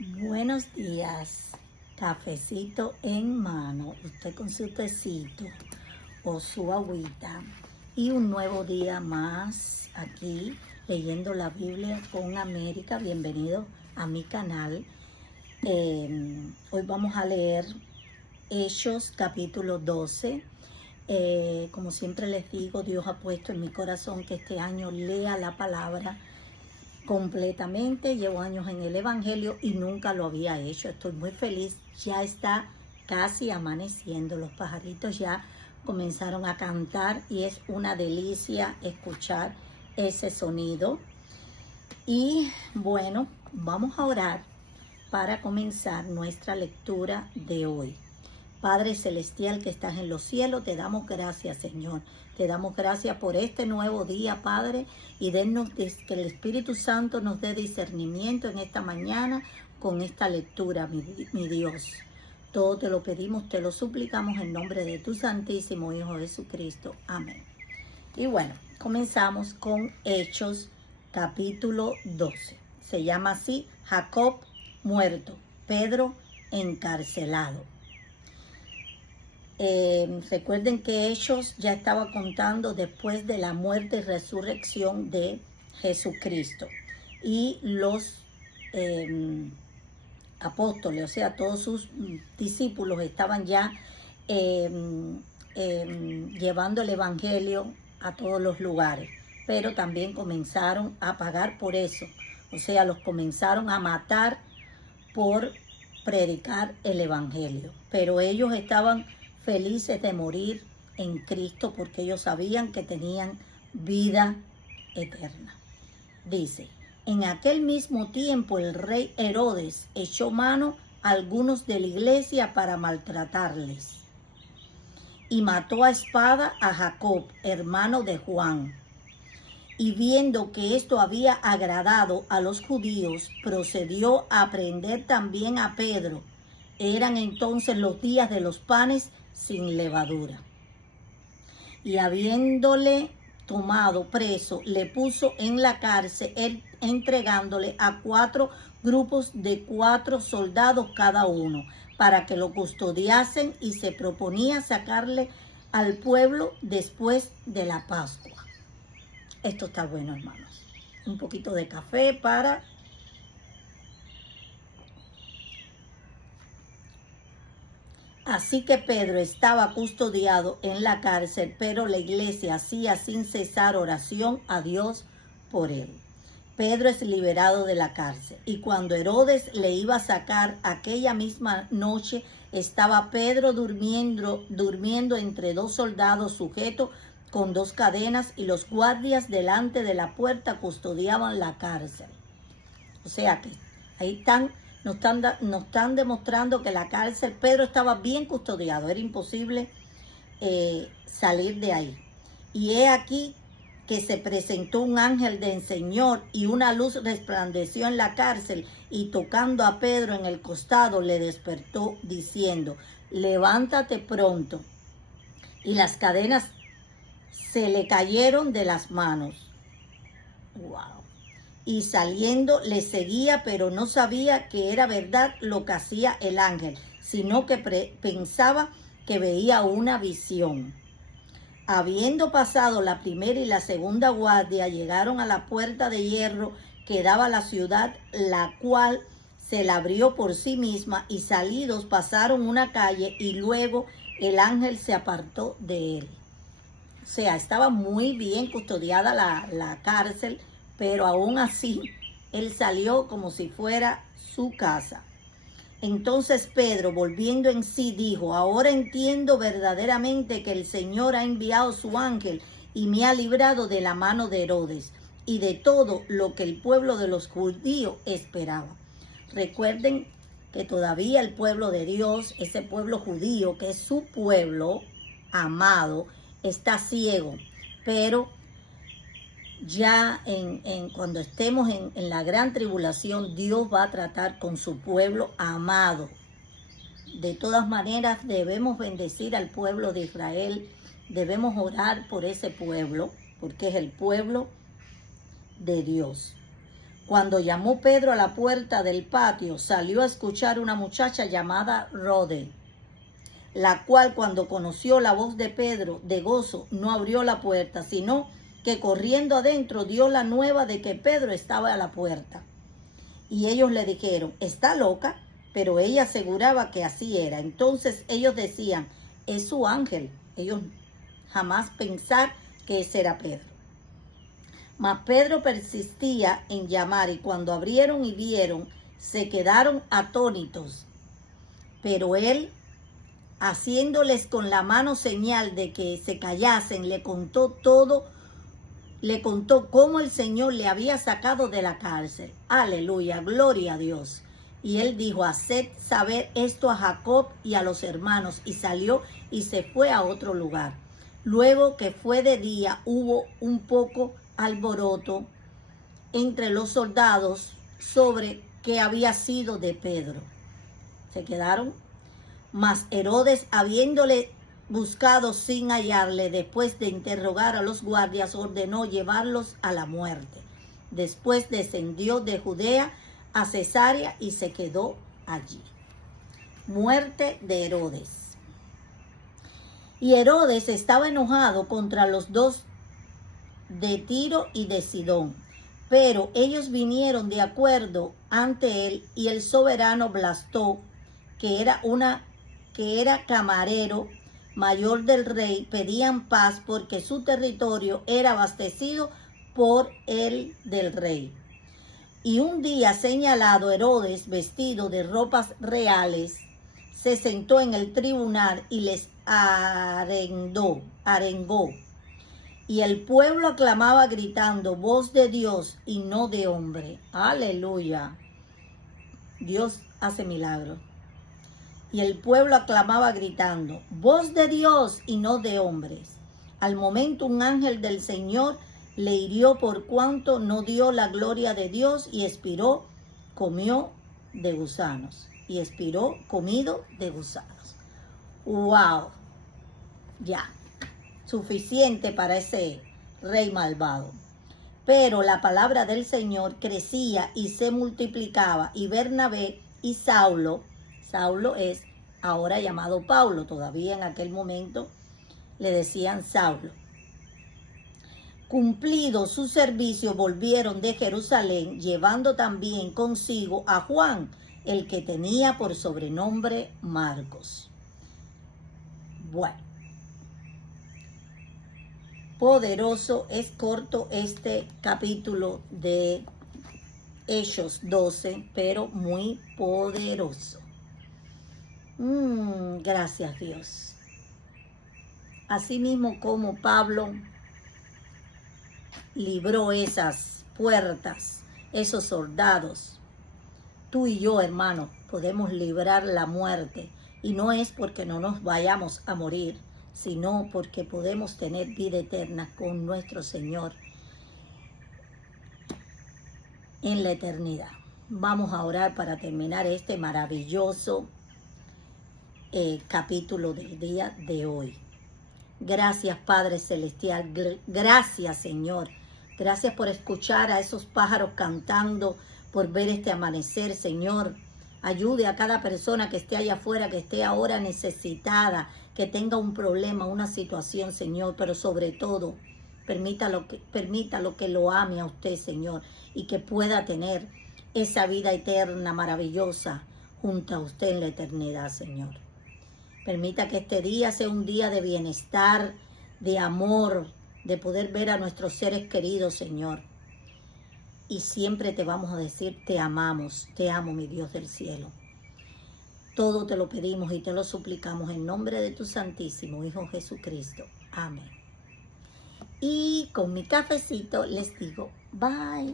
Buenos días, cafecito en mano, usted con su tecito o su agüita y un nuevo día más aquí leyendo la Biblia con América. Bienvenido a mi canal. Hoy vamos a leer Hechos capítulo 12. Como siempre les digo, Dios ha puesto en mi corazón que este año lea la palabra completamente. Llevo años en el Evangelio y nunca lo había hecho. Estoy muy feliz. Ya está casi amaneciendo. Los pajaritos ya comenzaron a cantar y es una delicia escuchar ese sonido. Y bueno, vamos a orar para comenzar nuestra lectura de hoy. Padre Celestial que estás en los cielos, te damos gracias, Señor. Te damos gracias por este nuevo día, Padre, y dennos que el Espíritu Santo nos dé discernimiento en esta mañana con esta lectura, mi Dios. Todo te lo pedimos, te lo suplicamos en nombre de tu Santísimo Hijo Jesucristo. Amén. Y bueno, comenzamos con Hechos capítulo 12. Se llama así: Jacob muerto, Pedro encarcelado. Recuerden que Hechos ya estaba contando después de la muerte y resurrección de Jesucristo. Y los apóstoles, o sea, todos sus discípulos estaban ya llevando el evangelio a todos los lugares. Pero también comenzaron a pagar por eso. O sea, los comenzaron a matar por predicar el evangelio. Pero ellos estaban felices de morir en Cristo porque ellos sabían que tenían vida eterna. Dice: en aquel mismo tiempo el rey Herodes echó mano a algunos de la iglesia para maltratarles y mató a espada a Jacob, hermano de Juan. Y viendo que esto había agradado a los judíos, procedió a prender también a Pedro. Eran entonces los días de los panes sin levadura. Y habiéndole tomado preso, le puso en la cárcel, entregándole a 4 grupos de 4 soldados cada uno, para que lo custodiasen, y se proponía sacarle al pueblo después de la Pascua. Esto está bueno, hermanos. Un poquito de café para... Así que Pedro estaba custodiado en la cárcel, pero la iglesia hacía sin cesar oración a Dios por él. Pedro es liberado de la cárcel, y cuando Herodes le iba a sacar aquella misma noche, estaba Pedro durmiendo entre 2 soldados sujetos con 2 cadenas, y los guardias delante de la puerta custodiaban la cárcel. O sea que ahí nos están demostrando que la cárcel, Pedro estaba bien custodiado, era imposible salir de ahí. Y he aquí que se presentó un ángel del Señor, y una luz resplandeció en la cárcel, y tocando a Pedro en el costado le despertó diciendo: levántate pronto. Y las cadenas se le cayeron de las manos. Wow. Y saliendo le seguía, pero no sabía que era verdad lo que hacía el ángel, sino que pensaba que veía una visión. Habiendo pasado la primera y la segunda guardia, llegaron a la puerta de hierro que daba a la ciudad, la cual se la abrió por sí misma, y salidos pasaron una calle, y luego el ángel se apartó de él. O sea, estaba muy bien custodiada la cárcel, pero aún así él salió como si fuera su casa. Entonces Pedro, volviendo en sí, dijo: ahora entiendo verdaderamente que el Señor ha enviado su ángel y me ha librado de la mano de Herodes y de todo lo que el pueblo de los judíos esperaba. Recuerden que todavía el pueblo de Dios, ese pueblo judío que es su pueblo amado, está ciego, pero ya cuando estemos en la gran tribulación, Dios va a tratar con su pueblo amado. De todas maneras, debemos bendecir al pueblo de Israel, debemos orar por ese pueblo, porque es el pueblo de Dios. Cuando llamó Pedro a la puerta del patio, salió a escuchar una muchacha llamada Rode, la cual cuando conoció la voz de Pedro de gozo, no abrió la puerta, sino que corriendo adentro dio la nueva de que Pedro estaba a la puerta. Y ellos le dijeron, ¿está loca? Pero ella aseguraba que así era. Entonces ellos decían, es su ángel. Ellos jamás pensar que ese era Pedro. Mas Pedro persistía en llamar, y cuando abrieron y vieron, se quedaron atónitos. Pero él, haciéndoles con la mano señal de que se callasen, le contó cómo el Señor le había sacado de la cárcel. Aleluya, gloria a Dios. Y él dijo, haced saber esto a Jacob y a los hermanos. Y salió y se fue a otro lugar. Luego que fue de día, hubo un poco alboroto entre los soldados sobre qué había sido de Pedro. Se quedaron. Mas Herodes, habiéndole buscado sin hallarle, después de interrogar a los guardias, ordenó llevarlos a la muerte. Después descendió de Judea a Cesarea y se quedó allí. Muerte de Herodes. Y Herodes estaba enojado contra los dos de Tiro y de Sidón, pero ellos vinieron de acuerdo ante él, y el soberano Blastó, que era camarero mayor del rey, pedían paz porque su territorio era abastecido por el del rey. Y un día señalado, Herodes, vestido de ropas reales, se sentó en el tribunal y les arengó. Y el pueblo aclamaba gritando, voz de Dios y no de hombre. Aleluya. Dios hace milagros. Y el pueblo aclamaba gritando, voz de Dios y no de hombres. Al momento un ángel del Señor le hirió por cuanto no dio la gloria de Dios, y expiró, comido de gusanos. ¡Wow! Ya, suficiente para ese rey malvado. Pero la palabra del Señor crecía y se multiplicaba, y Bernabé y Saulo es ahora llamado Pablo, todavía en aquel momento le decían Saulo. Cumplido su servicio, volvieron de Jerusalén, llevando también consigo a Juan, el que tenía por sobrenombre Marcos. Bueno, poderoso, es corto este capítulo de Hechos 12, pero muy poderoso. Gracias, Dios. Asimismo como Pablo libró esas puertas, esos soldados, tú y yo, hermano, podemos librar la muerte. Y no es porque no nos vayamos a morir, sino porque podemos tener vida eterna con nuestro Señor en la eternidad. Vamos a orar para terminar este maravilloso capítulo del día de hoy. Gracias, Padre Celestial. Gracias, Señor. Gracias por escuchar a esos pájaros cantando, por ver este amanecer, Señor. Ayude a cada persona que esté allá afuera, que esté ahora necesitada, que tenga un problema, una situación, Señor. Pero sobre todo, permítalo que lo ame a usted, Señor, y que pueda tener esa vida eterna maravillosa junto a usted en la eternidad, Señor. Permita que este día sea un día de bienestar, de amor, de poder ver a nuestros seres queridos, Señor. Y siempre te vamos a decir, te amamos, te amo, mi Dios del cielo. Todo te lo pedimos y te lo suplicamos en nombre de tu Santísimo Hijo Jesucristo. Amén. Y con mi cafecito les digo, bye.